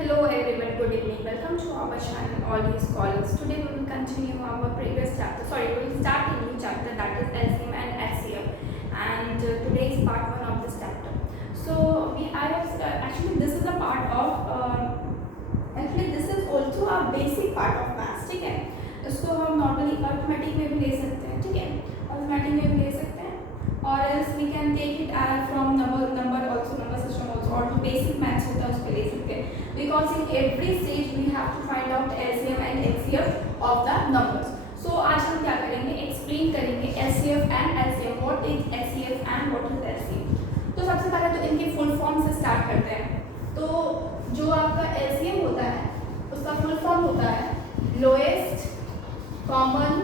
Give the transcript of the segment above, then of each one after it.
Hello everyone, good evening. Welcome to our channel, All These Scholars. Today we will continue our previous chapter. We will start a new chapter, that is LCM and HCF. And today is part 1 of this chapter. Actually this is a part of this is also a basic part of maths. ठीक है, इसको हम normally arithmetic में भी ले सकते हैं. ठीक है, अर्थमेटिक में भी ले सकते हैं, और else we can take it from number system also, और जो बेसिक मैथ्स होता है उस पर ले सकते हैं. Because in every stage we have to find out LCM and HCF of the numbers. So आज हम क्या करेंगे, एक्सप्लेन करेंगे LCF and LCM. What is HCF and what is LCM? तो सबसे पहले तो इनके फुल फॉर्म से स्टार्ट करते हैं. तो जो आपका LCM होता है उसका फुल फॉर्म होता है lowest common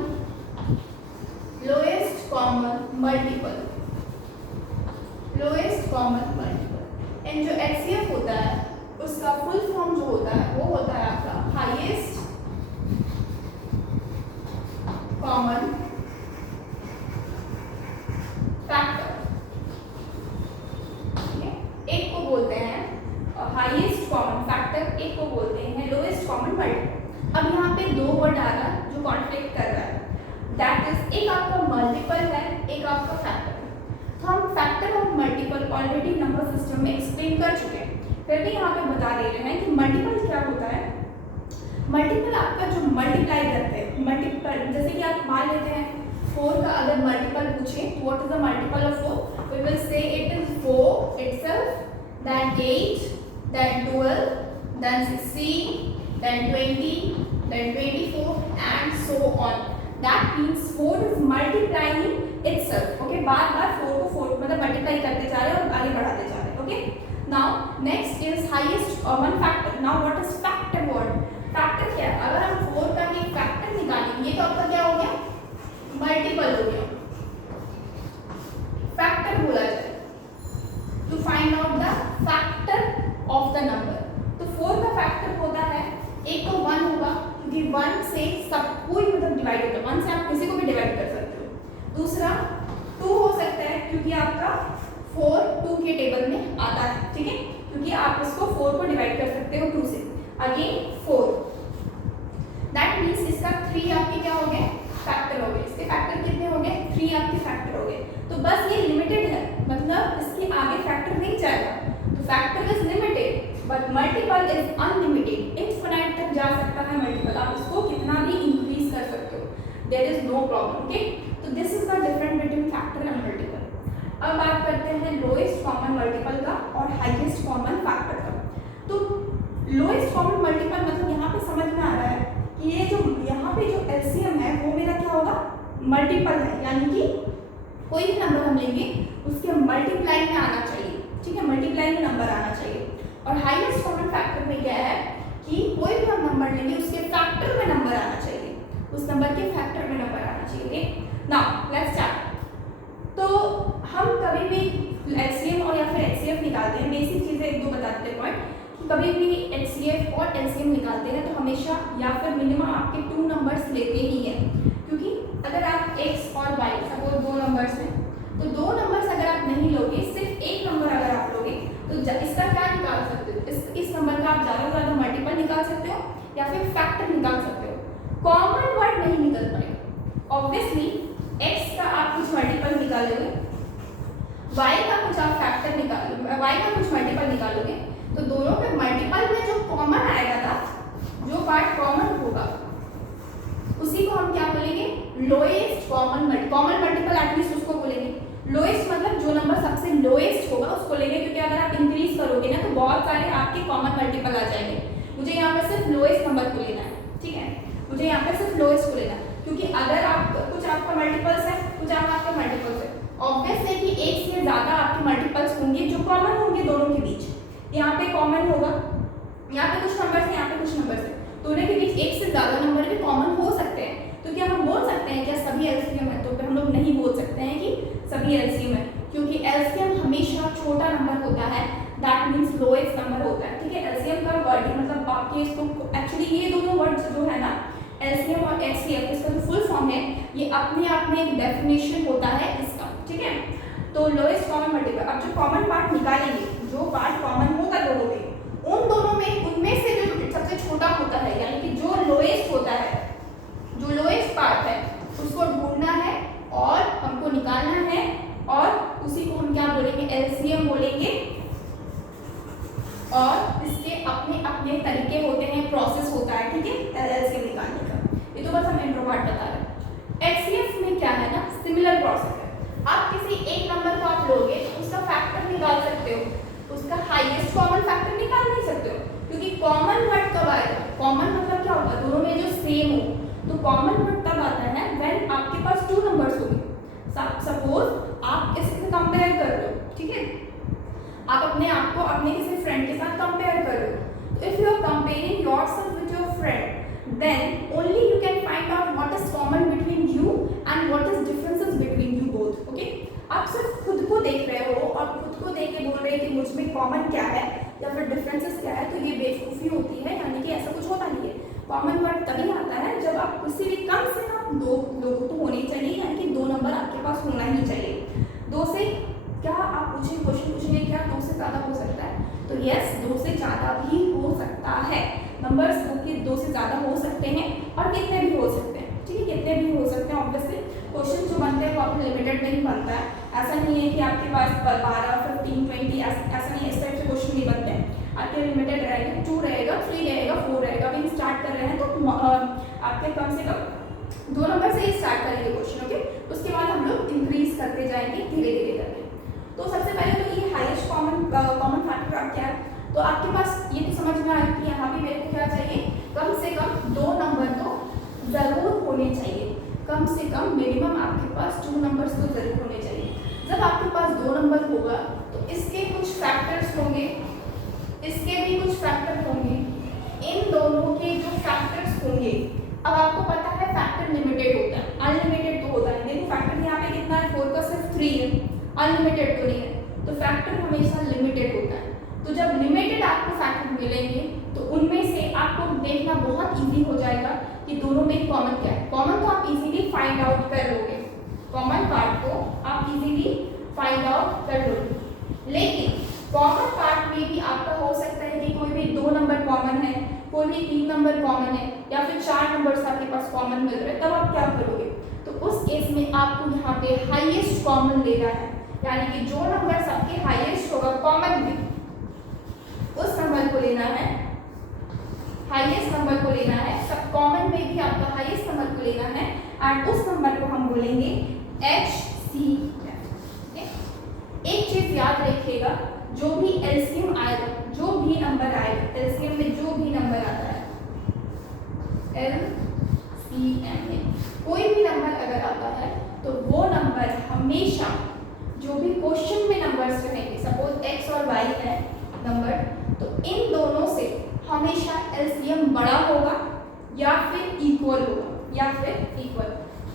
multiple. Lowest common multiple. And जो HCF होता है उसका फुल फॉर्म जो होता है वो होता है आपका हाईएस्ट कॉमन फैक्टर. एक को बोलते हैं हाईएस्ट कॉमन फैक्टर, एक को बोलते हैं लोएस्ट कॉमन मल्टीपल. अब यहाँ पे दो वर्ड आ रहा है जो कॉन्फ्लिक्ट कर रहा है, दैट इज एक आपका मल्टीपल है, एक आपका फैक्टर है. तो हम फैक्टर और मल्टीपल ऑलरेडी नंबर सिस्टम में एक्सप्लेन कर चुके हैं, फिर भी यहाँ पे बता दे रहे हैं कि मल्टीपल क्या होता है. मल्टीपल आपका जो मल्टीप्लाई करते हैं, मल्टीपल जैसे कि आप मान लेते हैं 4 का अगर मल्टीपल पूछे, what is the multiple of 4, we will say it is 4 itself, then 8, then 12, then 16, then 20, then 24 and so on. That means 4 is multiplying itself. Okay, बार-बार 4 को 4 मतलब मल्टीप्लाई करते जा रहे हैं और आगे बढ़ाते जा रहे हैं. Okay, now next is highest common factor. Now what is factor word? Factor क्या है? अगर हम 4 का ही फैक्टर निकालेंगे तो आपका क्या हो गया, मल्टीपल हो गया, फैक्टर बोला जाए. To find out the factor of the number. तो 4 का फैक्टर होता है, एक तो 1 होगा क्योंकि 1 से सब कोई मतलब डिवाइड होता है, 1 से आप किसी को भी डिवाइड कर सकते हो. दूसरा 2 हो सकता है क्योंकि आपका 4 2 के टेबल में आता है. ठीक है, क्योंकि आप इसको 4 को डिवाइड कर सकते हो 2 से. अगेन 4, दैट मीन्स इसका 3 आपके क्या हो गए, फैक्टर हो गए. इसके फैक्टर कितने हो गए, 3 आपके फैक्टर हो गए. तो बस ये लिमिटेड है, मतलब इसके आगे फैक्टर नहीं जाएगा. तो factor is limited but multiple is unlimited. Infinite तक जा सकता है मल्टीपल, आप इसको कितना भी इंक्रीज कर सकते हो, there is no problem. Okay, तो this is the difference between factor and multiple. अब बात करते हैं लोएस्ट कॉमन मल्टीपल का और हाईएस्ट कॉमन फैक्टर का. तो लोएस्ट कॉमन मल्टीपल मतलब यहाँ पे समझ में आ रहा है कि ये जो यहाँ पे जो LCM है वो मेरा क्या होगा, मल्टीपल है, यानी कि कोई भी नंबर हम लेंगे उसके मल्टीप्लाई में आना चाहिए. ठीक है, मल्टीप्लाई में नंबर आना चाहिए. और हाईएस्ट कॉमन फैक्टर में क्या है कि कोई भी हम नंबर लेंगे उसके फैक्टर में नंबर आना चाहिए, उस नंबर के फैक्टर में नंबर आना चाहिए. Now let's start. तो हम कभी भी LCM और या फिर HCF निकालते हैं, बेसिक चीज़ें एक दो बताते हैं पॉइंट, कि कभी भी HCF और LCM निकालते हैं तो हमेशा या फिर मिनिमम आपके 2 नंबर्स लेते ही हैं. क्योंकि अगर आप x और y सपोज 2 नंबर्स हैं, तो 2 नंबर्स अगर आप नहीं लोगे, सिर्फ एक नंबर अगर आप लोगे तो इसका क्या निकाल सकते हो, इस नंबर का आप ज़्यादा से ज़्यादा मल्टीपल निकाल सकते हो या फिर फैक्टर निकाल सकते हो. कॉमन वर्ड नहीं निकल पाएगा. ऑब्वियसली x का आप कुछ मल्टीपल निकालोगे, y का कुछ आप फैक्टर निकालोगे, y का कुछ मल्टीपल निकालोगे, तो दोनों के मल्टीपल में जो कॉमन आएगा था, जो पार्ट कॉमन होगा उसी को हम क्या बोलेंगे, लोएस्ट कॉमन मल्टीपल. एटलीस्ट उसको बोलेंगे. लोएस्ट मतलब जो नंबर सबसे लोएस्ट होगा उसको लेंगे, क्योंकि अगर आप इंक्रीज करोगे ना तो बहुत सारे आपके कॉमन मल्टीपल आ जाएंगे. मुझे यहाँ पर सिर्फ लोएस्ट नंबर को लेना है. ठीक है, मुझे यहाँ पर सिर्फ लोएस्ट को लेना है, क्योंकि अगर आप कुछ आपका मल्टीपल्स है, कुछ आपके मल्टीपल्स है, ऑब्वियस है कि एक से ज़्यादा आपके मल्टीपल्स होंगे जो कॉमन होंगे दोनों के बीच. यहाँ पे कॉमन होगा, यहाँ पे कुछ नंबर्स हैं, यहाँ पे कुछ नंबर्स हैं, दोनों के बीच एक से ज़्यादा नंबर भी कॉमन हो सकते हैं. तो क्या हम बोल सकते हैं क्या सभी LCM है, तो फिर हम लोग नहीं बोल सकते हैं कि सभी LCM है, क्योंकि LCM हमेशा छोटा नंबर होता है, दैट मीन्स लोएस्ट नंबर होता है. ठीक है, LCM का वर्ड मतलब आपके इसको एक्चुअली ये दोनों वर्ड्स जो है ना LCM और HCF, इसका जो फुल फॉर्म है ये अपने आप में एक डेफिनेशन होता है इसका. ठीक है, तो लोएस्ट कॉमन मल्टीपल. अब जो कॉमन पार्ट निकालेंगे, जो पार्ट कॉमन होगा दोनों में, उन दोनों में उनमें से होता है, यानी कि जो लोएस्ट होता है, जो लोएस्ट पार्ट है उसको ढूंढना है और हमको निकालना है, और उसी को हम क्या बोलेंगे, एलसीएम बोलेंगे। और इसके अपने अपने तरीके होते हैं, प्रोसेस होता है, ठीक है, एलसीएम निकालने का। ये तो बस हम इंट्रो पार्ट बता रहे हैं। एचसीएफ में क्या है ना, सिमिलर प्रोसेस है। आप किसी एक नंबर को आप लोगे, उसका फैक्टर निकाल सकते हो, उसका हाईएस्ट कॉमन फैक्टर निकाल नहीं सकते हो, क्योंकि कॉमन वर्ड कब आएगा, कॉमन मतलब क्या होगा, दोनों में जो सेम हो। तो कॉमन वर्ड तब आता है व्हेन आपके पास 2 नंबर्स होंगे। सपोज आप किसी से कंपेयर कर रहे हो, ठीक है, आप अपने आप को अपने किसी फ्रेंड के साथ कंपेयर कर रहे हो। If you are comparing yourself with your friend, then only you can find out what is common between you and what is differences between you both. Okay? आप सिर्फ खुद को देख रहे हो और खुद को देख के बोल रहे हैं कि मुझ में कॉमन क्या है या फिर डिफरेंसेस क्या है, तो ये बेवकूफ़ी होती है, यानी कि ऐसा कुछ होता नहीं है। कॉमन वर्ड तभी आता है जब आप किसी भी कम से कम 2 लोग तो होने चाहिए, यानी कि 2 नंबर आपके पास होना ही चाहिए। 2 से क्या आप पूछेंगे, क्वेश्चन पूछेंगे क्या 2 से ज़्यादा हो सकता है, तो यस 2 से ज़्यादा भी हो सकता है। नंबर्स 2 से ज़्यादा हो सकते हैं और कितने भी हो सकते हैं, ठीक है, कितने भी हो सकते हैं। ऑब्वियसली क्वेश्चन जो बनते हैं वो आपको लिमिटेड में ही बनता है, ऐसा नहीं है कि आपके पास 12, 15, 20 ऐसा नहीं है, इस टाइप से क्वेश्चन नहीं बनते हैं। आपके लिमिटेड रहेगा, 2 रहेगा, 3 रहेगा, 4 रहेगा। अभी स्टार्ट कर रहे हैं तो आपके कम से कम 2 नंबर से ही स्टार्ट करेंगे क्वेश्चन, ओके। उसके बाद हम लोग इंक्रीज करते जाएंगे धीरे धीरे करके। तो सबसे पहले तो ये हाईएस्ट कॉमन फैक्टर आप क्या है, तो आपके पास ये तो समझ में आया कि यहाँ भी मेरे को क्या चाहिए, कम से कम 2 नंबर तो ज़रूर होने चाहिए। कम से कम मिनिमम आपके पास 2 नंबर्स तो ज़रूर होने चाहिए। जब आपके पास 2 नंबर होगा तो इसके कुछ फैक्टर्स होंगे, इसके भी कुछ फैक्टर होंगे, इन दोनों के जो फैक्टर्स होंगे, अब आपको पता है फैक्टर लिमिटेड होता है, अनलिमिटेड तो होता है। देखो फैक्टर यहाँ पे कितना है, 4 का सिर्फ 3 है, अनलिमिटेड तो नहीं है, तो फैक्टर हमेशा लिमिटेड होता है। तो जब लिमिटेड आपको फैक्टर मिलेंगे तो उनमें से आपको देखना बहुत इजी हो जाएगा कि दोनों में कॉमन क्या है। कॉमन तो आप इजीली फाइंड आउट कर लोगे, कॉमन पार्ट को आप इजीली फाइंड आउट कर लोगे, लेकिन कॉमन पार्ट में भी आपका हो सकता है कि कोई भी 2 नंबर कॉमन है, कोई भी 3 नंबर कॉमन है, या फिर 4 नंबर्स आपके पास कॉमन मिल रहे हैं, तब आप क्या करोगे, तो उस केस में आपको यहाँ पे हाईएस्ट कॉमन लेना है, यानी कि जो नंबर सबके हाईएस्ट होगा कॉमन में, उस नंबर को लेना है, हाईएस्ट नंबर को लेना है। सब कॉमन में भी आपका हाईएस्ट नंबर को लेना है, एंड उस नंबर को हम बोलेंगे HCF। एक चीज याद रखिएगा, जो भी एलसीएम आएगा, जो भी नंबर आएगा, एलसीएम में जो भी नंबर आता है, एलसीएम में कोई भी नंबर अगर आता है तो वो नंबर हमेशा, जो भी क्वेश्चन में नंबर्स रहेंगे, सपोज x और y है नंबर, तो इन दोनों से हमेशा एलसीएम बड़ा होगा या फिर इक्वल होगा, या फिर इक्वल।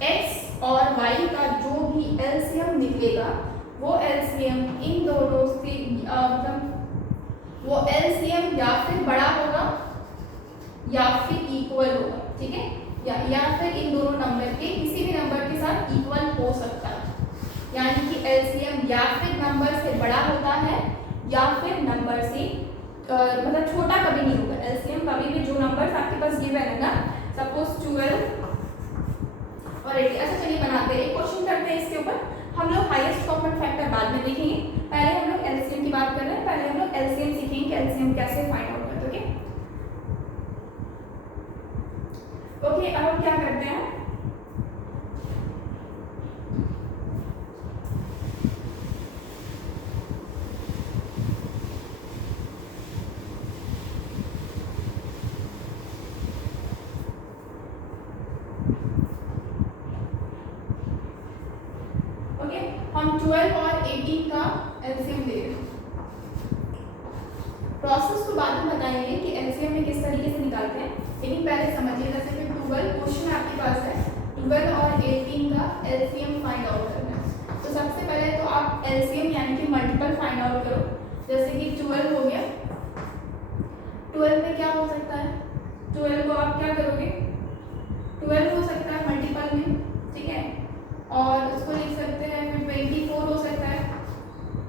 x और y का जो भी एलसीएम निकलेगा वो एलसीएम इन दोनों से मतलब वो एलसीएम या फिर बड़ा होगा या फिर इक्वल होगा, ठीक है, या फिर इन दोनों नंबर के किसी भी नंबर के साथ इक्वल हो सकता है, यानी कि एलसीएम या फिर नंबर से बड़ा होता है या फिर नंबर से मतलब छोटा कभी नहीं होगा। एलसीएम कभी भी जो नंबर आपके पास गिवन है ना, सपोज 12 और 80, अच्छा चलिए बनाते हैं, एक क्वेश्चन करते हैं इसके ऊपर। हम लोग हाईएस्ट कॉमन फैक्टर बाद में देखेंगे, पहले हम लोग एलसीएम की बात कर रहे हैं, पहले हम लोग एलसीएम सीखेंगे कि एलसीएम कैसे फाइंड आउट करते हैं, ओके। अब हम क्या करते हैं, हम 12 और 18 का एलसीएम ले रहे हैं। प्रोसेस को बाद में बताएंगे कि एलसीएम में किस तरीके से निकालते हैं, लेकिन पहले समझिए, जैसे कि 12 क्वेश्चन आपके पास है, 12 और 18 का एलसीएम फाइंड आउट करना है। तो सबसे पहले तो आप एलसीएम यानी कि मल्टीपल फाइंड आउट करो, जैसे कि 12 हो गया, 12 में क्या हो सकता है, 12 को आप क्या करोगे, 12 हो सकता है मल्टीपल में, ठीक है, और उसको लिख सकते हैं, फिर 24 हो सकता है,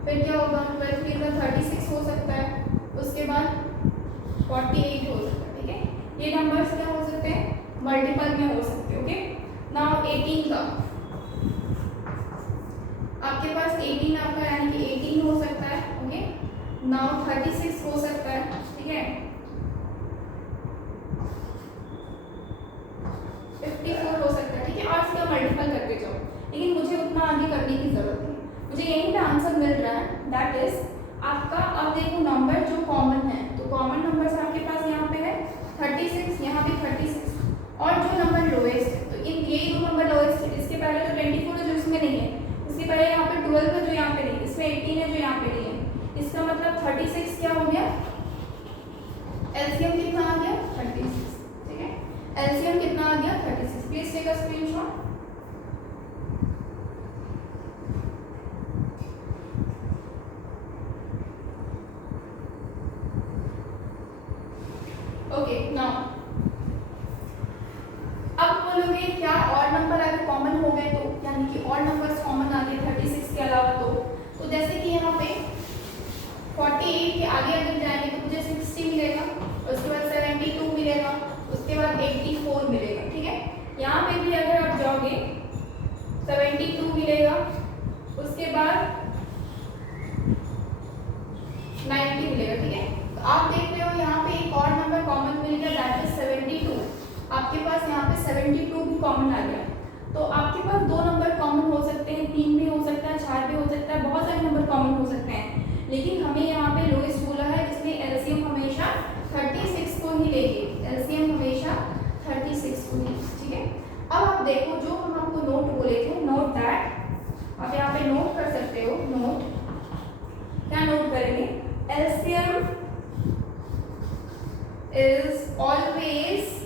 फिर क्या होगा 12 के अंदर 36 हो सकता है, उसके बाद 48 हो सकता है, ठीक है। ये नंबर्स क्या हो सकते हैं, मल्टीपल में हो सकते हैं। ओके, नाउ 18 का आपके पास 18 आपका यानी कि 18 हो सकता है। ओके, नाउ 36 हो सकता है, ठीक है, 54 हो सकता है, ठीक है, और इसका मल्टीपल करते जाओ। लेकिन मुझे उतना आगे करने की जरूरत नहीं, मुझे यहीं पे आंसर मिल रहा है, दैट इज आपका। अब देखो नंबर जो कॉमन है, तो कॉमन नंबर्स आपके पास यहाँ पे है 36, यहाँ पे 36, और जो नंबर लोएस्ट है, तो इन ये दो नंबर लोएस्ट है। इसके पहले तो 24 है जो इसमें नहीं है, इसके पहले यहाँ पे 12 है जो यहाँ पे नहीं है, इसमें 18 है जो यहाँ पे नहीं है। इसका मतलब 36 क्या हो गया, एलसीएम कितना आ गया 36, ठीक है, एलसीएम कितना आ गया 36। Please take a screenshot. Okay, now अब बोलोगे क्या और नंबर अगर कॉमन हो गए तो, यानी कि और नंबर्स कॉमन आ गए 36 के अलावा, तो जैसे कि यहाँ पे 48 के आगे अगर जाएंगे तो मुझे 60 मिलेगा, उसके बाद 72 मिलेगा, उसके बाद 84 मिलेगा, ठीक है। यहाँ पे भी अगर आप जाओगे 72 मिलेगा, उसके बाद 90 मिलेगा, ठीक है। तो आप देख रहे हो यहाँ पे एक और नंबर कॉमन मिल गया, दैट इज 72। आपके पास यहाँ पे 72 भी कॉमन आ गया। तो आपके पास दो नंबर कॉमन हो सकते हैं, 3 भी हो सकता है, 4 भी हो सकता है, बहुत सारे नंबर कॉमन हो सकते हैं, लेकिन हमें यहाँ पे लोएस्ट बोला है जिसमें एलसीएम हमेशा 36 को ही लेगी, एलसीएम हमेशा 36 को ही, ठीक है। अब आप देखो जो हम आपको नोट बोले थे, नोट दैट, आप यहाँ पे नोट कर सकते हो, नोट क्या नोट करेंगे, LCM is always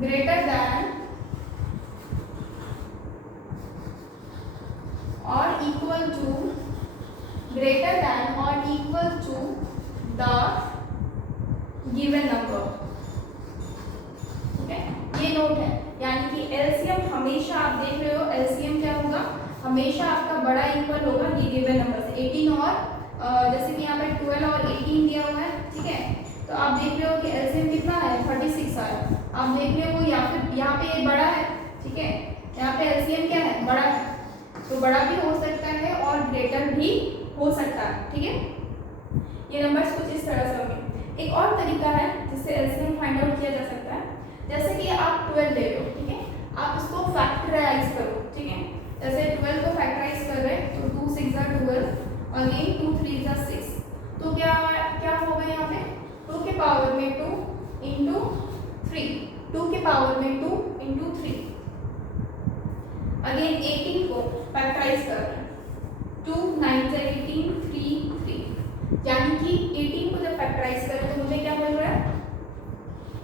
greater than or equal to greater than or equal to the given number, ठीक है, ये नोट है। यानी कि एलसीएम हमेशा आप देख रहे हो, एलसीएम क्या होगा, हमेशा आपका बड़ा इक्वल होगा ये गिवन नंबर से। 18 और जैसे कि यहाँ पे 12 और 18 दिया हुआ है, ठीक है, तो आप देख रहे हो कि एलसीएम कितना है 36 आया। आप देख रहे हो या फिर यहाँ पे ये बड़ा है, ठीक है, यहाँ पे एलसीएम क्या है, बड़ा है, तो बड़ा भी हो सकता है और ग्रेटर भी हो सकता है, ठीक है। ये नंबर्स कुछ इस तरह से होंगे। एक और तरीका है जिससे एलसीएम फाइंड आउट किया जा सकता है, जैसे कि आप 12 ले लो, ठीक है, आप इसको फैक्टराइज करो, ठीक है, जैसे 12 को फैक्टराइज कर रहे हैं तो 2 6 12, अगेन 2 3 6, तो क्या होगा यहाँ पे 2 के पावर में 2 इंटू 3, 2 के पावर में 2 इंटू 3, अगेन 18 को फैक्टराइज कर रहे हैं, 2 9 18 3 3, यानी कि 18 को जब फैक्टराइज करें तो मुझे क्या मिल रहा है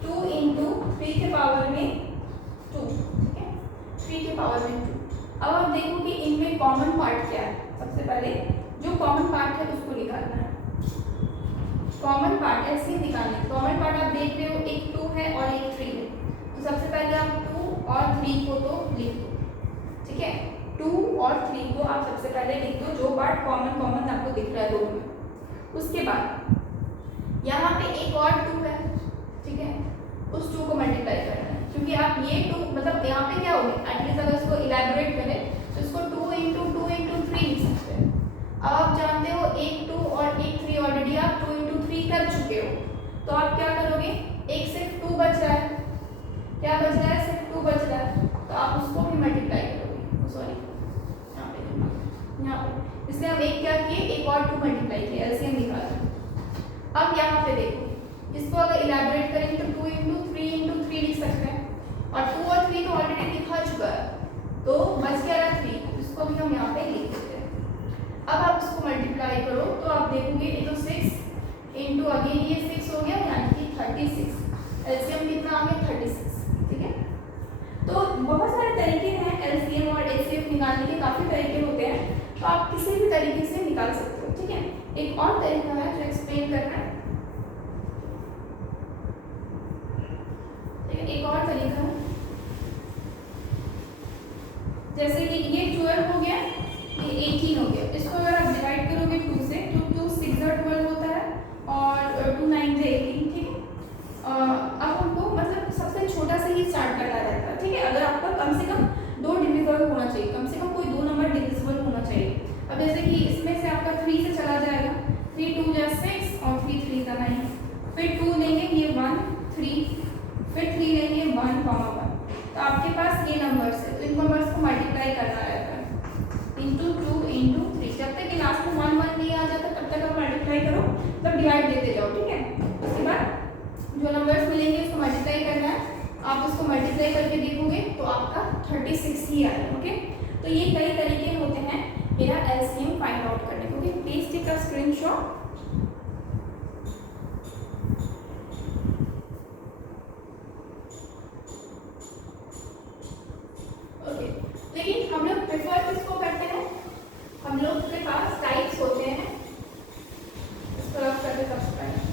2 इंटू 3 के पावर में 2, ठीक है, 3 के पावर में 2। अब आप देखो कि इनमें कॉमन पार्ट क्या है, सबसे पहले जो कॉमन पार्ट है उसको निकालना है, कॉमन पार्ट ऐसे निकालना है। कॉमन पार्ट आप देख रहे हो एक 2 है और एक 3 है, तो सबसे पहले आप 2 और 3 को तो लिख दो, ठीक है, 2 और 3 को आप सबसे पहले लिख दो, जो पार्ट कॉमन आपको दिख रहा है दोनों में। उसके बाद यहाँ पे एक और 2 है, ठीक है, उस 2 को मल्टीप्लाई करना है, क्योंकि आप ये 2 मतलब यहाँ पे क्या होगा, एटलीस्ट अगर इसको इलेबोरेट करें तो इसको 2 इंटू 3 लिख सकते हैं। अब आप जानते हो एक 2 और एक 3 ऑलरेडी आप 2 इंटू 3 कर चुके हो, तो आप क्या करोगे, एक सिर्फ 2 बच रहा है, क्या बच रहा है, सिर्फ 2 बच रहा है, तो आप उसको भी मल्टीप्लाई करोगे, सॉरी यहाँ पे, इसलिए हम एक क्या किए, एक और 2 मल्टीप्लाई किए, एलसीएम निकाला। अब यहाँ पे देखो, इसको अगर इलेबोरेट करेंगे तो 2 इंटू 3 लिख सकते हैं, और 2 और 3 तो ऑलरेडी दिखा चुका है, तो बच गया 3, इसको भी हम यहाँ पे लिख देते हैं। अब आप इसको मल्टीप्लाई करो तो आप देखोगे ये तो 6 इंटू अगेन ये 6 हो गया, यानी कि 36, एलसीएम कितना आ गया 36, ठीक है। तो बहुत सारे तरीके हैं एलसीएम और एचसीएफ निकालने के, काफ़ी तरीके होते हैं, तो आप किसी भी तरीके से निकाल सकते हो, ठीक है। एक और तरीका है जो एक्सप्लेन करना है, एक और तरीका है, जैसे कि ये 12 हो गया, ये 18 हो गया, इसको अगर आप डिवाइड करोगे 2 से तो 2 6 12 होता है और 2 9 18, ठीक है। अब जैसे कि इसमें से आपका 3 से चला जाएगा, 3 2 जा 6 और 3 3 जा 9, फिर 2 लेंगे ये 1 3, फिर 3 लेंगे 1 1, तो आपके पास ये नंबर्स है, तो इन नंबर्स को मल्टीप्लाई करना रहता है इंटू 2 इंटू 3, जब तक कि लास्ट में 1 1 नहीं आ जाता तब तक आप मल्टीप्लाई करो, तब डिवाइड देते जाओ, ठीक है। उसके बाद जो नंबर्स मिलेंगे उसको मल्टीप्लाई करना है, आप उसको मल्टीप्लाई करके देखोगे तो आपका 36 ही आएगा, ओके। तो ये कई तरीके होते हैं मेरा एलसीएम फाइंड आउट करने के, okay. Please take a screenshot. Okay, लेकिन हम लोग प्रेफर किसको करते हैं, हम लोग के पास टाइप्स होते हैं, इसको रफ करके सबसे पहले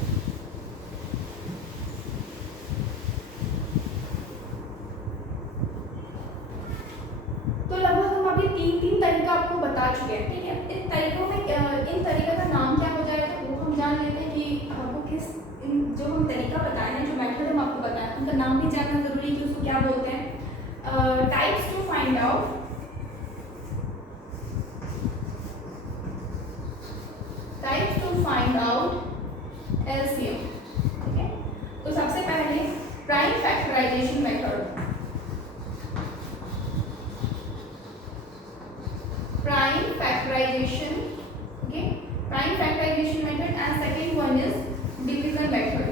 तो लगभग हम अभी तीन तरीका आपको बता चुके हैं, ठीक है। इन तरीकों में इन तरीका का नाम क्या हो जाएगा वो हम जान लेते हैं कि आपको किस जो हम तरीका बताए हैं, जो मेथड हम आपको बताए हैं उनका नाम भी जानना जरूरी है कि उसको क्या बोलते हैं। Types to find out, types to find out LCM, ठीक है। तो सबसे पहले prime factorization method, prime factorization, okay, prime factorization method, and second one is division method।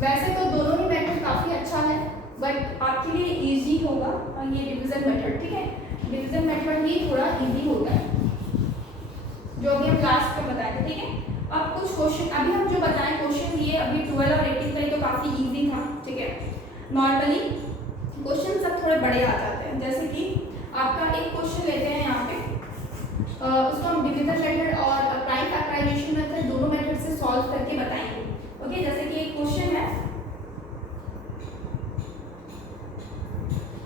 वैसे तो दोनों ही मेथड काफी अच्छा है बट आपके लिए इजी होगा और ये डिवीजन मेथड, ठीक है। डिवीजन मेथड ही थोड़ा इजी होता है जो अभी हम लास्ट में बताए थे, ठीक है। अब कुछ क्वेश्चन अभी हम जो बताएं क्वेश्चन ये अभी 12 और 18 के लिए तो काफी इजी था, ठीक है। नॉर्मली क्वेश्चन सब थोड़े बड़े आ जाते हैं, जैसे कि आपका एक क्वेश्चन लेते हैं यहाँ पे, उसको हम डिवीजन मेथड और प्राइम फैक्टराइजेशन मेथड दोनों मेथड से सॉल्व करके बताएंगे, ओके। जैसे कि एक क्वेश्चन है,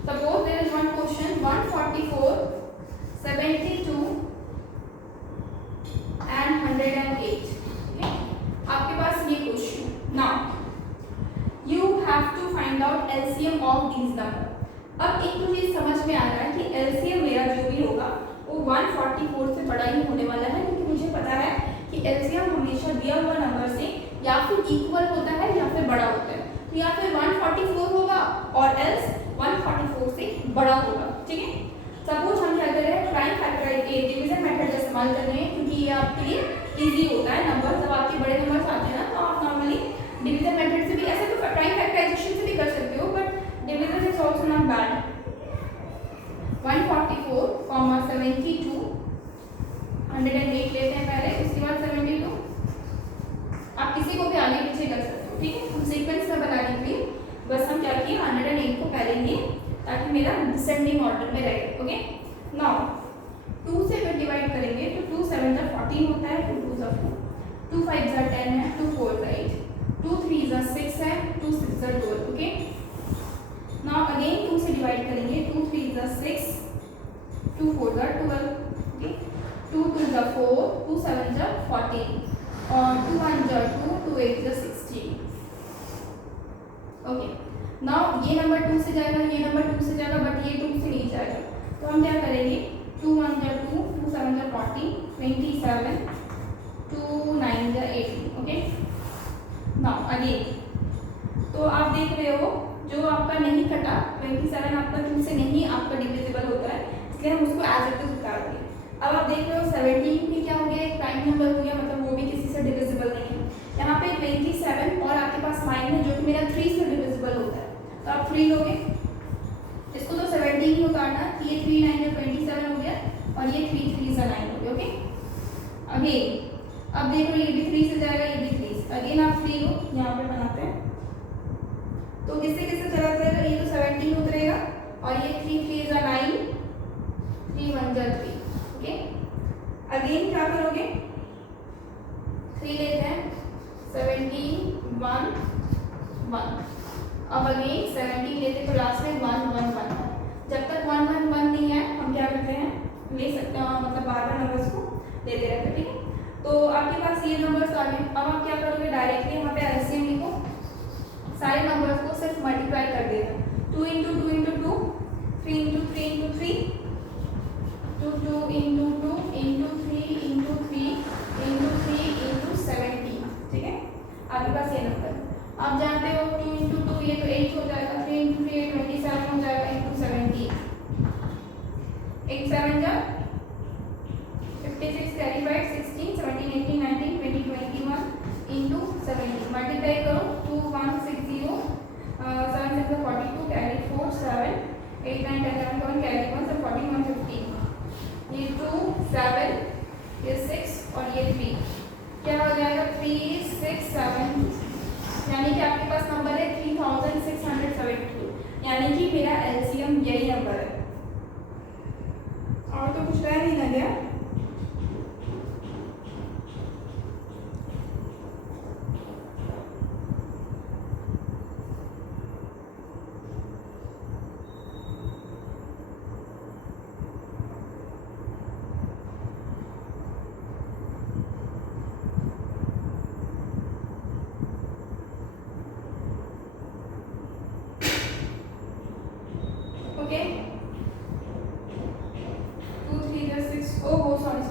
suppose there is one question 144 72 and 108, okay? आपके पास ये क्वेश्चन, now you have to find out LCM of these number. अब एक तो चीज समझ में आ रहा है कि एलसीएम मेरा जो भी होगा वो 144 से बड़ा ही होने वाला है, क्योंकि मुझे पता है कि एलसीएम हमेशा दिया हुआ नंबर से या फिर इक्वल होता है या फिर बड़ा होता है, तो या फिर 144 होगा और एल्स 144 से बड़ा होगा, ठीक है। सपोज हम क्या कर रहे हैं, प्राइम फैक्टराइजेशन डिवीजन मेथड का इस्तेमाल कर रहे हैं क्योंकि ये आपके लिए इजी होता है। नंबर जब आपके बड़े नंबर आते हैं ना तो आप नॉर्मली डिवीजन मेथड से भी, ऐसे तो प्राइम फैक्टराइजेशन से भी कर सकते हो but division is also not bad. 144, 72, 108 लेते हैं पहले, उसके बाद 72, आप किसी को भी आगे पीछे कर सकते हो, ठीक है। हम सीक्वेंस में बनाने के लिए बस हम क्या किए 108 को पहले लिए ताकि मेरा डिसेंडिंग ऑर्डर में रहे, ओके। नाउ 2 से अगर डिवाइड करेंगे तो 2 7 जा 14 होता है, 2 2 जा 4, 2 5 जा 10 है, 2 4 जा 8, 2 3 जा 6 है, 2 6 जा 12, ओके। नाउ अगेन 2 से डिवाइड करेंगे, 2 3 जा 6, 2 4 जा 12, ओके, 2 2 जा 4, 2 7 जा 14 और 2 1 जा 2, 2 8 जा 16, ओके। नाउ ये नंबर 2 से जाएगा, ये नंबर 2 से जाएगा बट ये 2 से नहीं जाएगा, तो हम क्या करेंगे 2 1 जा 2, 2 7 जा 14, 27, 2 9 जा 18, ओके। नाउ अगेन तो आप देख रहे हो जो आपका नहीं कटा 27 आपका 2 से नहीं आपका डिविजिबल होता है, इसलिए हम उसको एज इट इज उतार दिए। अब आप देख रहे हो 17 भी क्या हो गया, एक प्राइम नंबर हो गया, मतलब वो भी किसी से डिविजिबल नहीं है। यहाँ पे 27 और आपके पास 9 है जो कि मेरा 3 से डिविजिबल होता है, तो आप 3 लोगे, इसको तो 17 ही उतारना, ये 3 9 या 27 हो गया और ये 3 3 जा 9 हो गया, ओके। अगेन अब देख लो ये भी 3 से जाएगा, ये भी 3 से, अगेन आप 3 लो, यहाँ पे बनाते हैं तो किससे किससे चला जाएगा, ये तो 17 उतरेगा और ये 3 3 जा 9, 3 1 जा 3, ओके। अगेन क्या करोगे 3 लेते हैं, 17 1 1, अब अगेन 17 लेते तो लास्ट में 1 1 1, जब तक 1 1 1 नहीं है हम क्या करते हैं ले सकते हैं, मतलब बार बार नंबर्स को लेते रहते हैं, ठीक है। तो आपके पास ये नंबर्स आ गए, अब आप क्या करोगे डायरेक्टली यहाँ पे एलसीएम लिखो, सारे नंबर्स को सिर्फ मल्टीप्लाई कर देना, 2 × 2 × 2, 3 × 3 × 3, तो 2 into 2 into 3 into 3 into 3 into 17, ठीक है। आपके पास ये नंबर आप जानते हो 2 इंटू 2 ये तो 8 हो जाएगा, 3 इंटू 3 27 हो जाएगा इंटू 17, 8 7 जा 56 कैरी बाय 16 17 18 19 20 21 इंटू 17 मल्टीप्लाई करो 2160 7 7 42 कैरी 4 7 8 9 10 11 12 कैरी 1 7 14 115 ये 2 7 ये 6 और ये 3 क्या हो जाएगा 3 6 7 यानी कि आपके पास नंबर है 3672 यानी कि मेरा एलसीएम यही नंबर है। और तो कुछ रह नहीं ना गया। ओके 2 3 6 ओह सॉरी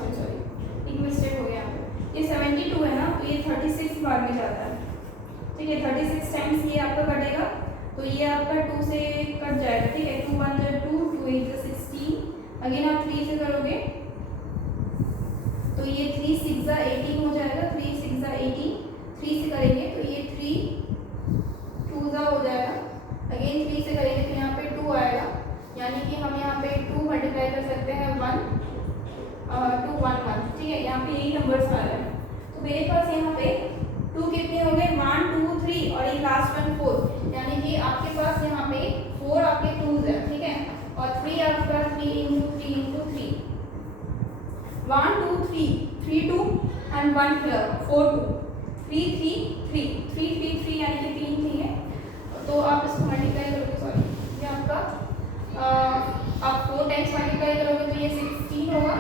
एक मिस्टेक हो गया। ये 72 है ना तो ये 36 बार में जाता है, ठीक है। 36 टाइम्स ये आपका कटेगा तो ये आपका 2 से कट जाएगा, ठीक है। 2 1 जा 2 2 8 जा 16 अगेन आप 3 से करोगे तो ये 3 6 जा 18 हो जाएगा, 3 6 जा 18 3 से करेंगे तो ये 3 2 जा हो जाएगा, अगेन 3 से करेंगे तो यहाँ पे 2 आएगा, यानी कि हम यहाँ पे 2 मल्टीप्लाई कर सकते हैं 1 2 1 1, ठीक है। यहाँ पे यही नंबर्स आ रहे हैं तो मेरे पास यहाँ पे 2 कितने हो गए 1 2 3 और ये लास्ट वन 4, यानी कि आपके पास यहाँ पे 4 आपके 2s है, ठीक है। और 3 आपका 3 इंटू 3 इंटू 3 1 2 3 3 2 एंड 1 4 2 3 3 3 3 3 3 यानी कि 3 3 है तो आप इसको मल्टीप्लाई करोगे, सॉरी ये आपका आप 4 टाइम्स मल्टीप्लाई करोगे तो ये 16 होगा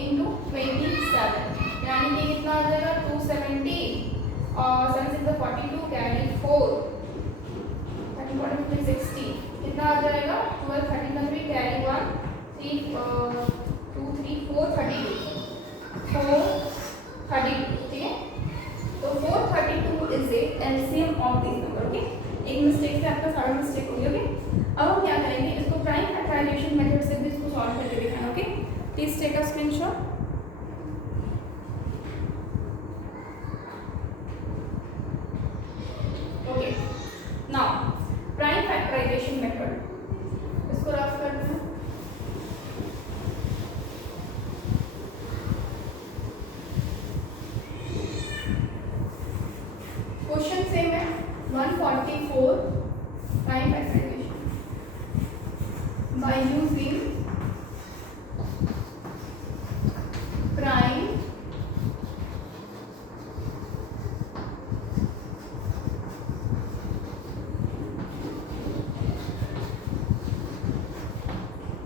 इंटू 27, यानी कि कितना आ जाएगा 270 और 7 6 42 कैरी 4 60 कितना आ जाएगा 12 13 3 कैरी 1 3 2 3 4 32, ठीक है। तो 432 is the LCM of this number, okay. एक मिस्टेक से आपका सारा मिस्टेक हो गया, ओके। अब हम क्या करेंगे इसको प्राइम फैक्टराइजेशन मेथड से भी इसको सॉल्व करके दिखाना, okay. Please take a screenshot. Okay now prime factorization method इसको रफ करते हैं। क्वेश्चन सेम है 144 prime factorization by using prime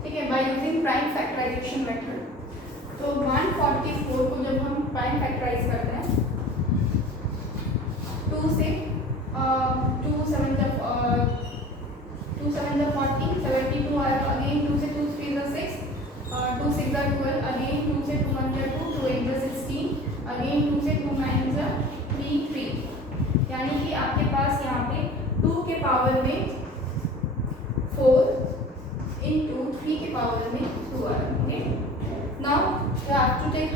ठीक है, by using prime factorization method। तो 144 को जब हम प्राइम फैक्टराइज करते हैं 2 से 2 7 जब 2 7 जा 40 72 आएगा, अगेन 2 से 2 3 जा 6 2 6 जा 12 अगेन 2 से 2 1 जा 2 2 8 जा 16 अगेन 2 से 2 9 जा 3 3, यानी कि आपके पास यहाँ पे 2 के पावर में 4 इंटू 3 के पावर में 2 आ रहा है, okay. Now you have to take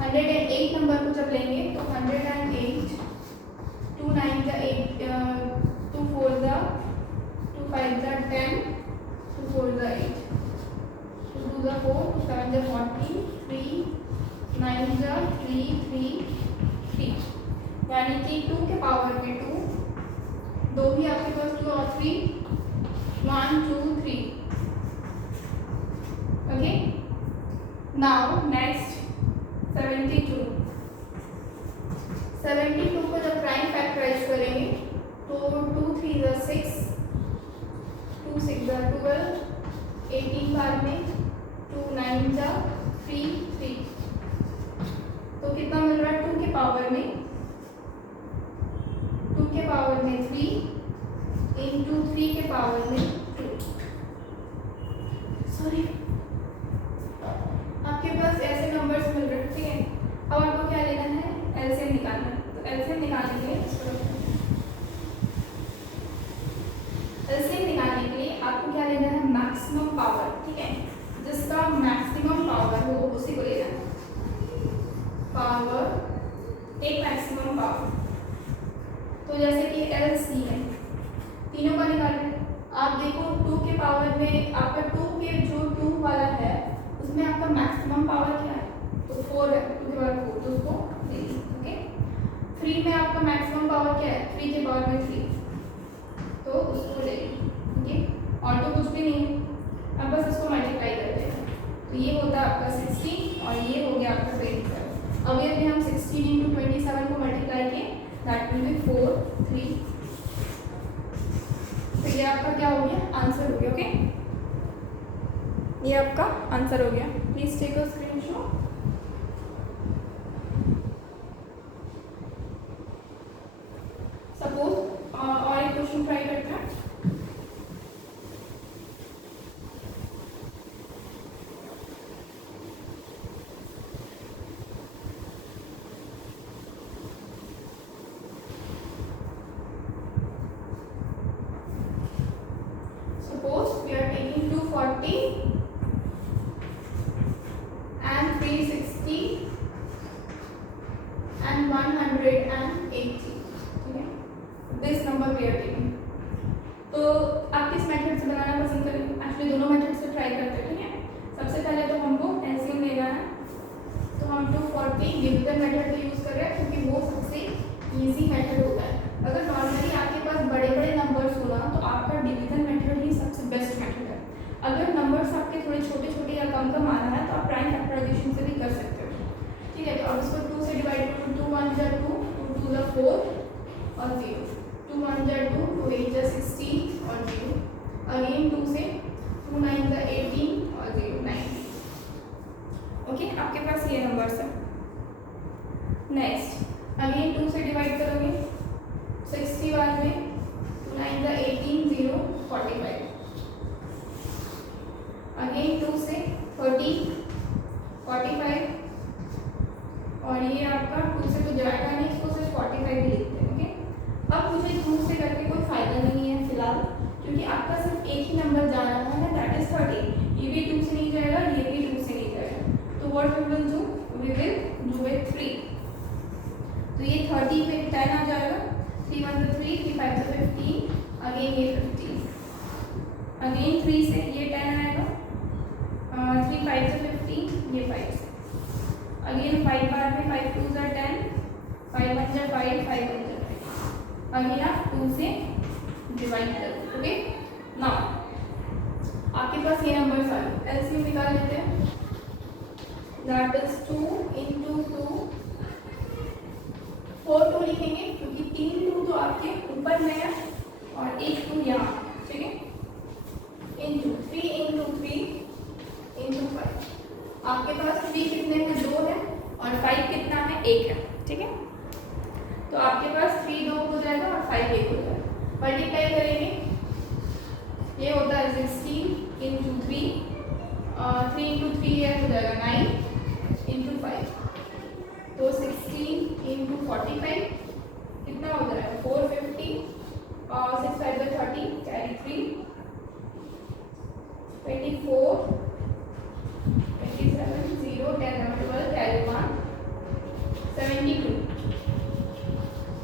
108 number को जब लेंगे तो 108 2 9 जा 8 2 4 जा 2 5 जा 10 2 4 जा 8 2 2 जा 4 2 7 जा 40 3 9 जा 3 3 3, यानी कि 2 के पावर में 2 दो भी आपके पास 2 और 3 1 2 3, ओके। नाउ नेक्स्ट 72 को जब प्राइम फैक्टराइज करेंगे तो 2 3 जा 6 2 6 जा 12 18 बार में 2 9 जा 3 3, तो कितना मिल रहा है 2 के पावर में 3 इंटू 3 के पावर में 2। सॉरी, आपके पास ऐसे नंबर्स मिल रहे हैं, ठीक है। अब आपको क्या लेना है, एलसीएम निकालना है। तो एलसीएम निकालने के लिए आपको क्या लेना है, मैक्सिमम पावर, ठीक है। जिसका मैक्सिमम पावर हो उसी को लेना है, पावर, एक मैक्सिमम पावर। तो जैसे कि एलसीएम तीनों का निकाल रहे हैं, आप देखो 2 के पावर में आपका 2 के जो 2 वाला है उसमें आपका मैक्सिमम पावर क्या है, तो 4 है, 2 के पावर 4, तो उसको ले लीजिए, ओके। 3 में आपका मैक्सिमम पावर क्या है, 3 के पावर में 3, तो उसको ले लीजिए, ओके। और तो कुछ भी नहीं है, अब बस इसको मल्टीप्लाई करते हैं। तो ये होता है आपका 60 और ये हो गया आपका 27। अब यदि हम 16 × 27 को मल्टीप्लाई किए, दैट विल बी 4 3। तो ये आपका क्या हो गया, आंसर हो गया, ओके। ये आपका आंसर हो गया। Please take a screenshot. Suppose और एक क्वेश्चन ट्राई करते हैं। Suppose we are taking 240 and 360 and 180, ठीक है। This number we are taking। तो आप किस मेथड से बनाना पसंद करेंगे, एक्चुअली दोनों मेथड से ट्राई करते हैं, ठीक है। सबसे पहले तो हमको एलसीएम लेना है, तो हम 240 डिवीजन मेथड का यूज़ कर रहे हैं क्योंकि वो सबसे इजी मेथड होता है। अगर नॉर्मली आपके पास बड़े बड़े नंबर्स हो ना तो आपका डिवीजन मेथड ही सबसे बेस्ट मेथड है। अगर नंबर्स आपके थोड़े छोटे छोटे या कम कम आ रहा है तो आप प्राइम फैक्टराइजेशन से भी कर सकते हो, ठीक है। तो अब इसको 2 से डिवाइड करो, 2 1 जा 2, 2 2 जा 4 और 0, 2 1 जा 2, 2 8 जा 16 और 0, अगेन 2 से 2 9 जा 18 और 0 9, ओके। आपके पास ये नंबर्स है। नेक्स्ट अगेन 2 से डिवाइड करोगे, 61 में 2 9 जा 18 0 45, अगेन 2 से 30 45, और ये आपका 2 से तो जाएगा नहीं, इसको सिर्फ 45 ही लिखते हैं, ओके। अब मुझे 2 से करके कोई फायदा नहीं है फिलहाल, क्योंकि आपका सिर्फ एक ही नंबर जा रहा है, दैट इज 30। ये भी 2 से नहीं जाएगा, ये भी 2 से नहीं जाएगा, तो what we will do, we will do with 3। तो ये 30 पे 10 आ जाएगा, 3 1 3 3 5 15, अगेन ये 15, अगेन 3 से ये 10 आएगा, 3 5 15, ये 5, अगेन 5 बार में 5 2 जा 10, 5 1 जा 5, 5 1 जा 5, अगेन आप 2 से डिवाइड करो, ओके। नाउ आपके पास ये नंबर्स आ गए, एलसीएम निकाल लेते हैं, दैट इज 2 × 2, 4 2 लिखेंगे क्योंकि 3 2 तो आपके ऊपर में है और एक 2 यहाँ, ठीक है। इंटू 3 × 3 × 5, आपके पास 3 कितने हैं, 2 है, और 5 कितना है, 1 है, ठीक है। तो आपके पास 3 2 हो जाएगा और 5 1 हो जाएगा, मल्टीप्लाई करेंगे, ये होता है 16 × 3, 3 × 3 है हो जाएगा 9 × 5, तो 16 × 45 कितना हो जाएगा 450, और 6 5 30, कैरी 3, 24 27 0 10 12 कैरी 1 72,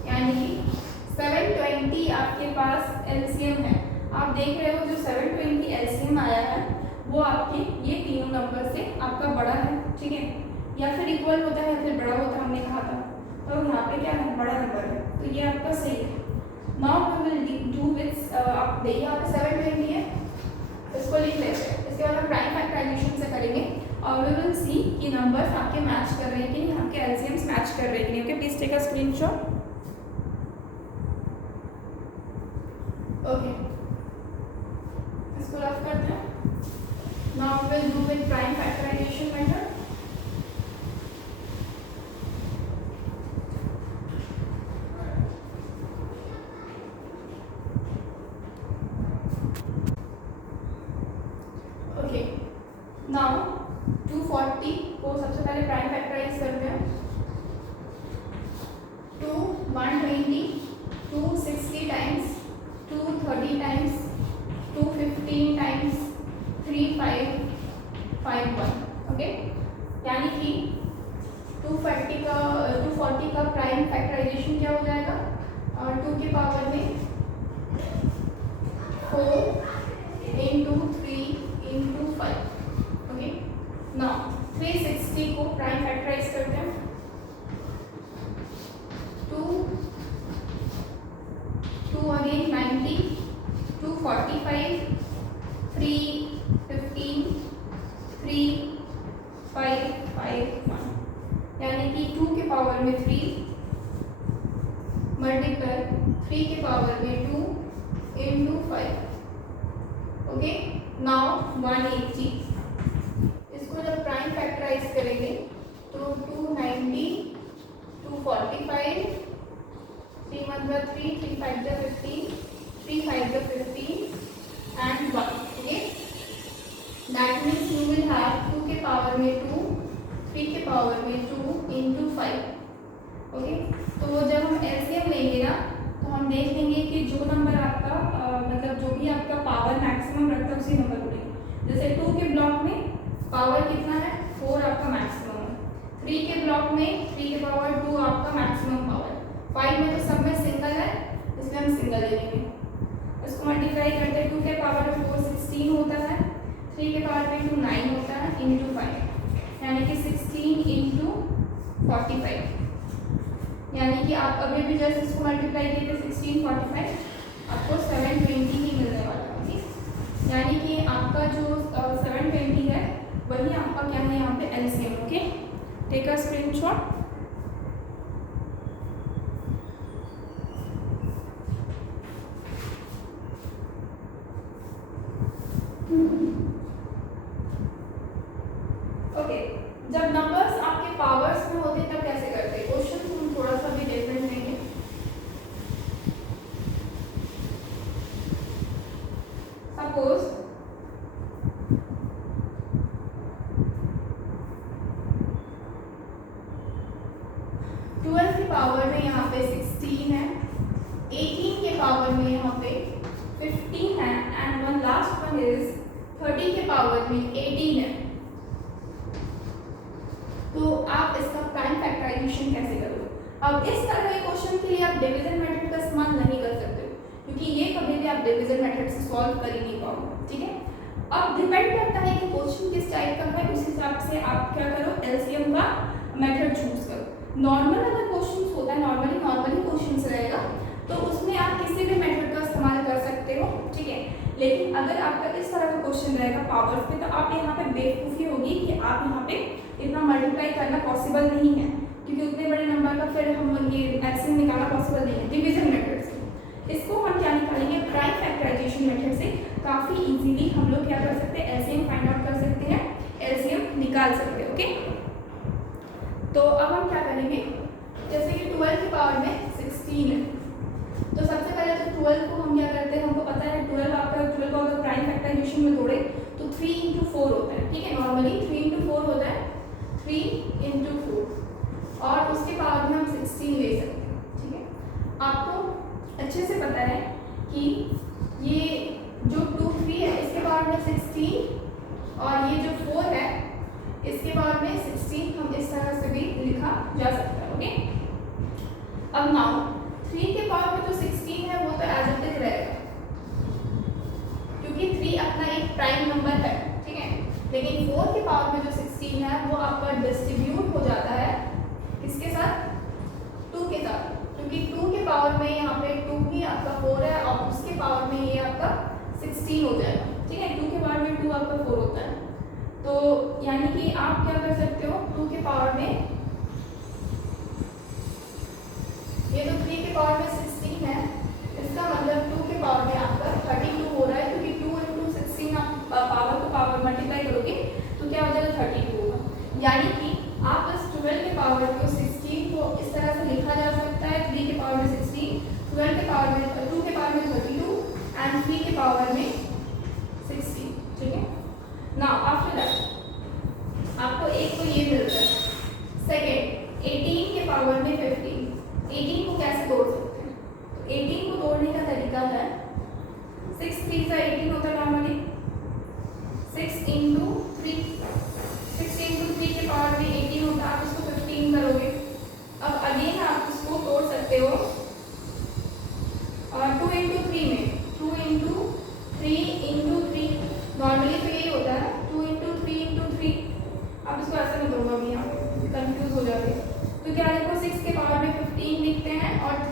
यानी कि 720 आपके पास एलसीएम है। आप देख रहे हो जो 720 एलसीएम आया है वो आपके ये तीनों नंबर से आपका बड़ा है, ठीक है, या फिर इक्वल होता है फिर बड़ा होता है, हमने कहा था। तो यहाँ पे क्या है, बड़ा नंबर है, तो ये आपका सही है। Now we will do with, आप देखिए यहाँ पे 720 है, इसको लिख लेते हैं, इसके बाद हम प्राइम फैक्टराइजेशन से करेंगे और वी विल सी कि नंबर्स आपके मैच कर रहे हैं कि नहीं, आपके एलसीएम्स मैच कर रहे हैं कि नहीं, okay. Please take a screenshot, okay. इसको रफ करते हैं। Now we will do with prime factorization method. Okay, now 240 को सबसे पहले प्राइम फैक्टराइज करते हैं। 2 120, 260 टाइम्स, 230 टाइम्स, 215 टाइम्स, 3551। ओके, यानी कि 240 का प्राइम फैक्टराइजेशन क्या हो जाएगा, 2 के पावर में 4 इंटू 3 इंटू 5। ओके, नाउ 360 को प्राइम फैक्टराइज करते हैं। 2 अगेन 90, 245, 315, 3551, यानी कि 2 के पावर में 3 मल्टीप्लाई 3 के पावर में 2 इंटू 5। ओके, नाउ 180, इसको जब प्राइम फैक्टराइज करेंगे तो 290, 245, 3 1 3, 3 5 15, 3 5 15 and 1। Okay, that means you will have 2 के पावर में 2, 3 के पावर में 2 इंटू 5। ओके, तो जब हम एलसीएम लेंगे ना तो हम देख लेंगे कि जो नंबर आपका मतलब जो भी आपका पावर मैक्सिमम रखता है उसी नंबर को लेंगे। जैसे 2 के ब्लॉक में पावर कितना है, 4 आपका मैक्सिमम है। 3 के ब्लॉक में 3 के पावर 2 आपका मैक्सिमम पावर। 5 में तो सब में सिंगल है, इसलिए हम सिंगल ले लेंगे। इसको मल्टीप्लाई करते हैं, 2 के पावर में 4 16 होता है, 3 के पावर में 2 9 होता है इंटू 5, यानी कि 16 इंटू 45, यानी कि आप अभी भी जस्ट इसको मल्टीप्लाई किए थे 16 45, आपको 720 ही मिलने वाला है। यानी कि आपका जो 720 है वही आपका क्या है यहाँ पे LCM. Okay, take a screenshot. Okay, जब नंबर्स आपके पावर्स में होते तब कैसे करते हैं, क्वेश्चन हम थोड़ा सा भी डिफरेंट लेंगे। सपोज 12 के पावर में यहाँ पे 16 है, 18 के पावर में यहाँ पे 15 है and one last one is 30 के पावर में 18 है। तो आप इसका प्राइम फैक्टराइजेशन कैसे करोगे? अब इस तरह के क्वेश्चन के लिए आप डिवीजन मेथड का इस्तेमाल नहीं कर सकते, क्योंकि ये कभी भी आप डिवीजन मेथड से सॉल्व कर ही नहीं पाओगे। ठीक है, अब डिपेंड करता है कि क्वेश्चन किस टाइप का है, उस हिसाब से आप क्या करो, एलसीएम का मेथड चूज करो। नॉर्मल अगर क्वेश्चन होता है, नॉर्मली क्वेश्चन रहेगा तो उसमें आप किसी भी मेथड का इस्तेमाल कर सकते हो। ठीक है, लेकिन अगर आपका इस तरह का क्वेश्चन रहेगा पावर्स पे, तो आप यहाँ पे बेवकूफ़ी होगी कि आप यहाँ पे इतना मल्टीप्लाई करना पॉसिबल नहीं है, क्योंकि उतने बड़े नंबर का फिर हम ये एलसीएम निकालना पॉसिबल नहीं है डिवीजन मेथड से। इसको हम क्या निकालेंगे, प्राइम फैक्टराइजेशन मेथड से काफ़ी इजीली हम लोग क्या कर सकते हैं, एलसीएम फाइंड आउट कर सकते हैं, एलसीएम निकाल सकते हैं। ओके, तो अब हम क्या करेंगे, जैसे कि 12 की पावर में 16 है, तो सबसे पहले तो 12 को हम क्या करते हैं, हमको पता है 12 को अगर प्राइम फैक्टराइजेशन में तोड़े तो 3 इंटू 4 होता है। ठीक है, नॉर्मली 3 इंटू 4 होता है, 3 इंटू 4, और उसके पावर में हम 16 ले सकते हैं। ठीक है, आपको अच्छे से पता है कि ये जो 2 3 है इसके पावर में 16, और ये जो 4 है इसके पावर में 16, हम इस तरह से भी लिखा जा सकता है। ओके, अब नाउ 3 के पावर में जो 16 है वो तो एज इट इज रहेगा, क्योंकि 3 अपना एक प्राइम नंबर है। ठीक है, लेकिन 4 के पावर में जो 16 है वो आपका डिस्ट्रीब्यूट हो जाता है किसके साथ, 2 के साथ, क्योंकि 2 के पावर में यहाँ पे 2 ही आपका 4 है और उसके पावर में ये आपका 16 हो जाएगा। ठीक है, 2 के पावर में 2 आपका 4 होता है, तो यानी कि आप क्या कर सकते हो, 2 के पावर में ये तो 3 के पावर में 16 है, इसका मतलब 2 के पावर में आपका 32 हो रहा है, क्योंकि 2 इंटू 16 आप पावर को पावर मल्टीप्लाई करोगे तो क्या हो जाएगा, 32 होगा। यानी कि आप इस 12 के पावर को 16 को इस तरह से लिखा जा सकता है, 3 के पावर में 16, 12 के पावर में 2 के पावर में 32 एंड 3 के पावर में 16। ठीक है, नाउ आफ्टर दैट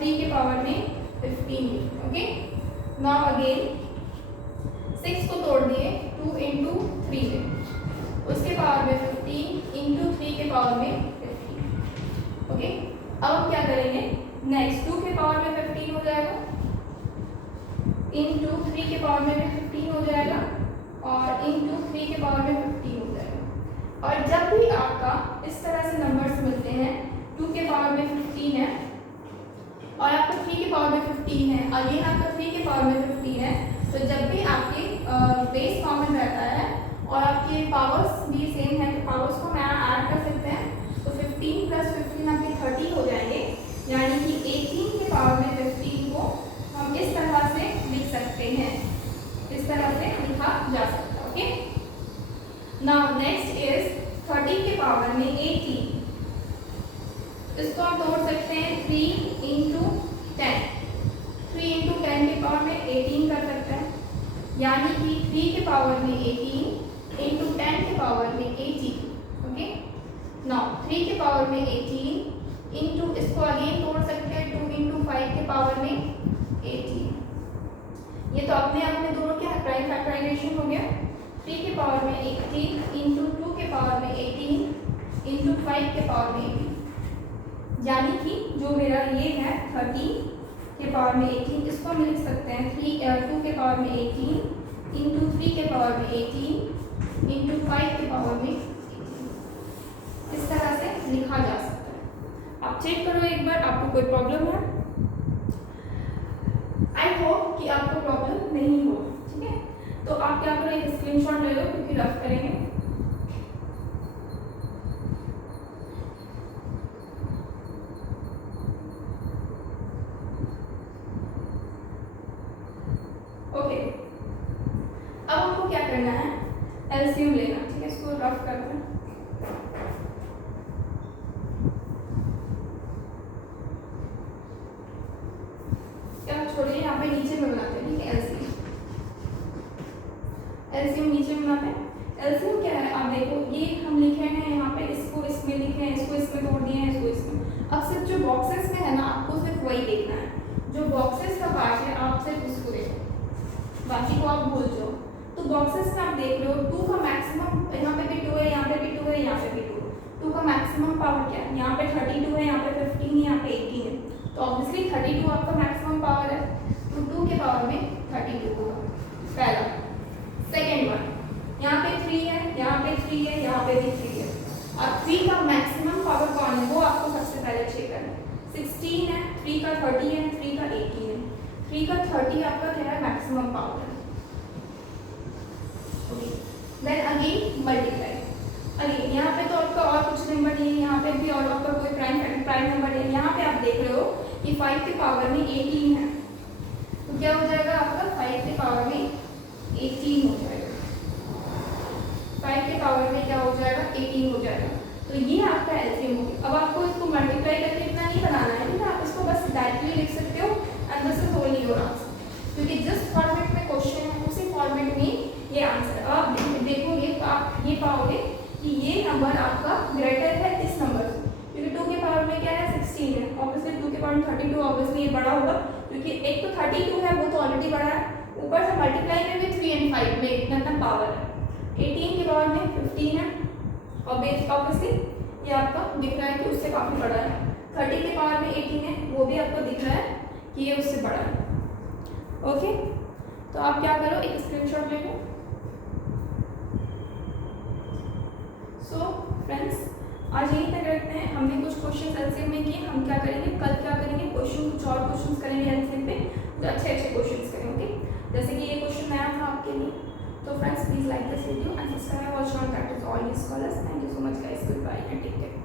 3 के पावर में 15। ओके, नाउ अगेन 6 को तोड़ दिए 2 इंटू 3 में, उसके पावर में 15 इंटू 3 के पावर में 15। ओके, अब हम क्या करेंगे, नेक्स्ट 2 के पावर में 15 हो जाएगा, इंटू 3 के पावर में भी 15 हो जाएगा, और इंटू 3 के पावर में 15 हो जाएगा। और जब भी आपका इस तरह से नंबर्स मिलते हैं, 2 के पावर में 15 है और आपका 3 के पावर में 15 है, अगेन आपका 3 के पावर में 15 है, तो जब भी आपके बेस कॉमन रहता है और आपके पावर्स भी सेम है, तो पावर्स को हम ऐड कर सकते हैं, तो 15 प्लस 15 आपके 30 हो जाएंगे, यानी कि 18 के पावर में 15 को हम इस तरह से लिख सकते हैं, इस तरह से लिखा जा सकता है। ओके, नाउ नेक्स्ट इज 30 के पावर में 18, इसको हम तोड़ सकते हैं 3 इंटू 10, 3 इंटू 10 के पावर में 18 कर सकते हैं, यानी कि 3 के पावर में 18 इंटू 10 के पावर में 18। ओके, नाउ 3 के पावर में 18 इंटू, इसको अगेन तोड़ सकते हैं 2 इंटू 5 के पावर में 18। ये तो अपने आप में दोनों क्या है, प्राइम फैक्टराइजेशन हो गया। 3 के पावर में 18 इंटू 2 के पावर में 18 इंटू 5 के पावर में 18, यानी कि जो मेरा ये है 30 के पावर में 18, इसको हम लिख सकते हैं 2 के पावर में 18 इंटू 3 के पावर में 18 इंटू 5 के पावर में 18। इस तरह से लिखा जा सकता है। आप चेक करो एक बार, आपको कोई प्रॉब्लम है? आई होप कि आपको प्रॉब्लम नहीं हो। ठीक है, तो आप क्या करो, एक स्क्रीनशॉट ले लो क्योंकि रफ करेंगे। ओके, अब हमको क्या करना है, एलसीएम लेना। ठीक है, इसको रफ करते हैं। क्या छोड़िए, यहाँ पे नीचे में बनाते हैं। ठीक है, एलसीएम, एलसीएम नीचे में बनाते हैं। एलसीएम क्या है, आप देखो, ये हम लिखे हैं यहाँ पे, इसको इसमें लिखे हैं, इसको इसमें तोड़ दिए हैं, इसको इसमें। अब सिर्फ जो बॉक्सेस में है ना, आपको सिर्फ वही देखना है, जो बॉक्सेस का पार्ट है आप सिर्फ उसको देखो, बाकी को आप भूल जाओ। तो बॉक्सेस में आप देख लो 2 का मैक्सिमम, यहाँ पे भी 2 है, यहाँ पे भी 2 है, यहाँ पे भी 2। 2 का मैक्सिमम पावर क्या है, यहाँ पे 32 है, यहाँ पे 15 है, यहाँ पे 18 है, तो ऑब्वियसली 32 आपका मैक्सिमम पावर है, तो 2 के पावर में 32 होगा पहला। सेकेंड वन, यहाँ पे 3 है, यहाँ पे 3 है, यहाँ पे भी 3 है। अब 3 का मैक्सिमम पावर कौन है, वो आपको सबसे पहले चेक करना है। 16 है, 3 का 30 है, 3 का 18 है, 3 का 30 आपका क्या है, मैक्सिमम पावर है। Okay, then again multiply, again यहाँ पे तो आपका और कुछ नंबर नहीं है, यहाँ पे भी और आपका कोई प्राइम नंबर नहीं है। यहाँ पे आप देख रहे हो कि 5 के पावर में 18 है, तो क्या हो जाएगा आपका 5 के पावर में 18 हो जाएगा, 5 के पावर में क्या हो जाएगा, 18 हो जाएगा। तो ये आपका एलसीएम हो गया। अब आपको इसको मल्टीप्लाई करके इतना नहीं बनाना है, ठीक है, आप इसको बस डायरेक्टली लिख सकते हो, and this is only your answer, क्योंकि जिस फॉर्मेट में क्वेश्चन है उसी फॉर्मेट में ये आंसर। आप देखोगे तो आप ये पाओगे कि ये नंबर आपका ग्रेटर है इस नंबर से, क्योंकि 2 के पावर में क्या है, 16 है, ऑब्वियसली 2 के पावर में 32, ऑब्वियसली ये बड़ा होगा, क्योंकि एक तो 32 है, वो तो ऑलरेडी बड़ा है, ऊपर से मल्टीप्लाई में भी 3 एंड 5 में इतना पावर है। 18 के पावर में 15 है, और ऑब्वियसली ये आपका दिख रहा है कि उससे काफ़ी बड़ा है। 30 के पावर में 18 है, वो भी आपको दिख रहा है कि ये उससे बड़ा है। ओके, तो आप क्या करो, एक स्क्रीनशॉट ले लो। सो फ्रेंड्स, आज यहीं तक रखते हैं। हमने कुछ क्वेश्चन एलसीएम में किए, हम क्या करेंगे, कल क्या करेंगे, क्वेश्चन कुछ और क्वेश्चन करेंगे एलसीएम पे, जो अच्छे अच्छे क्वेश्चन करेंगे। जैसे कि ये क्वेश्चन नया था आपके लिए। तो friends, please like this video and subscribe our channel, that is all you scholars. Thank you so much guys, goodbye and take care.